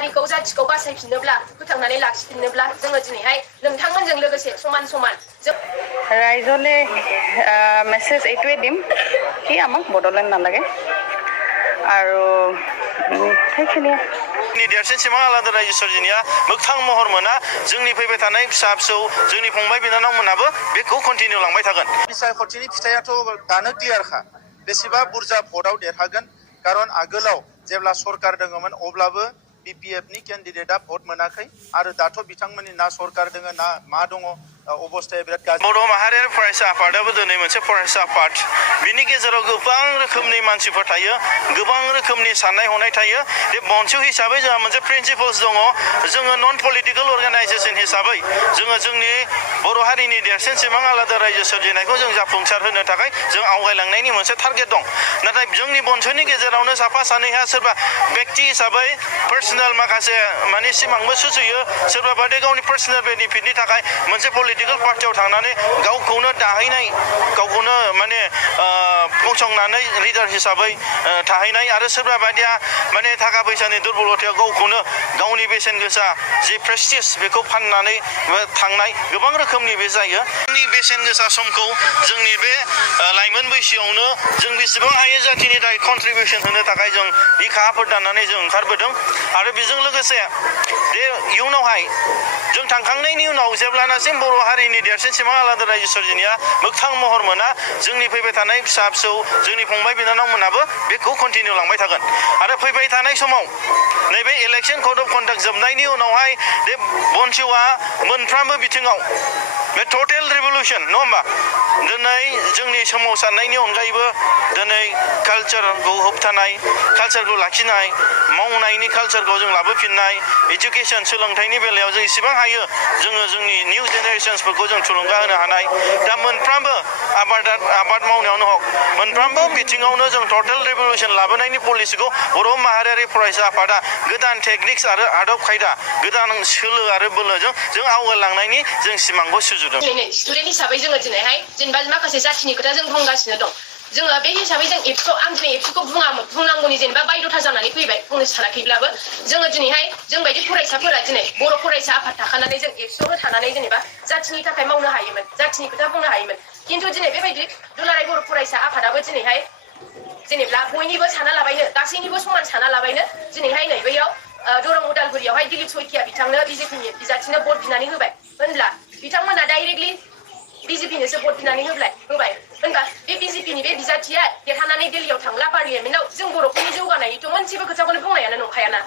हारिखौ जाथिखौ बासायफिननोब्ला फोथांनानै लाखिफिननोब्ला जोङो दिनैहाय नोंथांमोनजों लोगोसे समान समान रायजले मेसेज এইটোৱে দিম কি আমাক বড়োলেণ্ড নালাগে আৰু সেইখিনিয়ে देरसिन सिमां आलादा रायजो सोरजिनाया मोगथां महर मोना जोंनि फैबाय थानाय फिसा फिसौ जोंनि फंबाय बिनानावमोनाबो बेखौ कन्टिनिउ लांबाय थागोन बिसायख'थिनि फिथाइयाथ' दानो क्लियारखा बेसेबा बुरजा भटआव देरहागोन कारन आगोलाव जेब्ला सरकार दङमोन अब्लाबो बिपिएफनि केन्डिडेटआ भट मोनाखै आरो दाथ' बिथांमोननि ना सरकार दङ ना मा दङ अबस्थाया बिराद गाज्रि बड' माहारियारि फरायसा आफादाबो दिनै मोनसे फरायसा आफाद बिनि गेजेराव गोबां रोखोमनि मानसिफोर थायो गोबां रोखोमनि साननाय हनाय थायो बे बन्स हिसाबै जोंहा मोनसे प्रिन्सिपल्स दङ जोङो नन पलिटिकेल अर्गानाइजेसन हिसाबै जोङो जोंनि बर' हारिनि देरसिन सिमां आलादा रायजो सोरजिनायखौ जों जाफुंसार होनो थाखाय जों आवगायलांनायनि मोनसे टारगेट दं नाथाय जोंनि बन्सनि गेजेरावनो साफा सानैहा सोरबा व्यक्ति हिसाबै पार्सनेल माखासे माने सिमांबो सुजुयो सोरबा बादि गावनि पार्सनेल बेनिफिटनि थाखाय मोनसे पलिटिकेल पार्टियाव थांनानै गावखौनो दाहैनाय गावखौनो माने फसंनानै लिडार हिसाबै थाहैनाय आरो सोरबा बादिया माने थाखा फैसानि दुर्बलतायाव गावखौनो गावनि बेसेन गोसा जे प्रेस्टिज बेखौ फाननानै थांनाय गोबां रोखोमनि बे जायो जोंनि बेसेन गोसा समखौ जोंनि बे लाइमोन बैसोआवनो जों बेसेबां हायो जाथिनि थाखाय कन्ट्रिबिउसन होनो थाखाय जों बिखाफोर दाननानै जों ओंखारबोदों आरो बेजों लोगोसे बे इयुनावहाय जों थांखांनायनि उनाव जेब्लानासिम बर' हारिनि देरसिन सिमां आलादा रायजो सोरजिनाया मोगथां महर मोना जोंनि फैबाय थानाय फिसा फिसौ जोंनि फंबाय बिनानावमोनाबो बेखौ कन्टिनिउ लांबाय थागोन आरो फैबाय थानाय समाव नैबे इलेक्सन कड अफ कन्डाक्ट जोबनायनि उनावहाय बे बन्सआ मोनफ्रोमबो बिथिङाव बे टटेल रिभलिउसन नङा होमबा दिनै जोंनि सोमावसारनायनि अनगायैबो दिनै कालचारखौ होबथानाय कालचारखौ लाखिनाय मावनायनि कालचारखौ जों लाबोफिननाय एजुकेसन सोलोंथाइनि बेलायाव जों इसेबां हायो जोङो जोंनि निउ जेनेरेशन्सफोरखौ जों थुलुंगा होनो हानाय दा मोनफ्रोमबो आबाद मावनायावनो हक मोनफ्रोमबो बिथिङावनो जों टटेल रिभलिउसन लाबोनायनि पलिसिखौ बर' माहारियारि फरायसा आफादा गोदान टेकनिक्स आरो आदब खायदा गोदान सोलो आरो बोलोजों जों आवगायलांनायनि जों सिमांखौ सुजुदों स्टुडेन्ट हिसाबै जोङो दिनैहाय जेनेबा माखासे जाथिनि खोथा जों बुंगासिनो दं जोङो बे हिसाबै जों एबसुखौ आं दिनै एबसुखौ बुंनांगौनि जेनेबा बायद'था जानानै फैबाय बुंनो सानाखैब्लाबो जोङो दिनैहाय जों बायदि फरायसाफोरा दिनै बर' फरायसा आफाद थाखानानै जों एबसुआवनो थानानै जेनेबा जाथिनि थाखाय मावनो हायोमोन जाथिनि खोथा बुंनो हायोमोन खिन्थु दिनै बेबायदि दुलाराय बर' फरायसा आफादाबो दिनैहाय जेनेबा बयनिबो साना लाबायनो गासैनिबो समान साना लाबायनो दिनैहाय नै बैयाव दरं उदालगुरियावहाय दिलीप सयकिया बिथांनो बिजेपिनि बिजाथिनो भट बिनानै होबाय होनब्ला बिथांमोना डाइरेक्टलि बिजेपिनोसो भट बिनानै होबाय होनबा बे बिजेपिनि बे बिजाथिया देरहानानै दिल्लीयाव थांला पार्लियामेन्टआव जों बर'फोरनि जौगानायनिथ' मोनसेबो खोथाखौनो बुंनायानो नंखायाना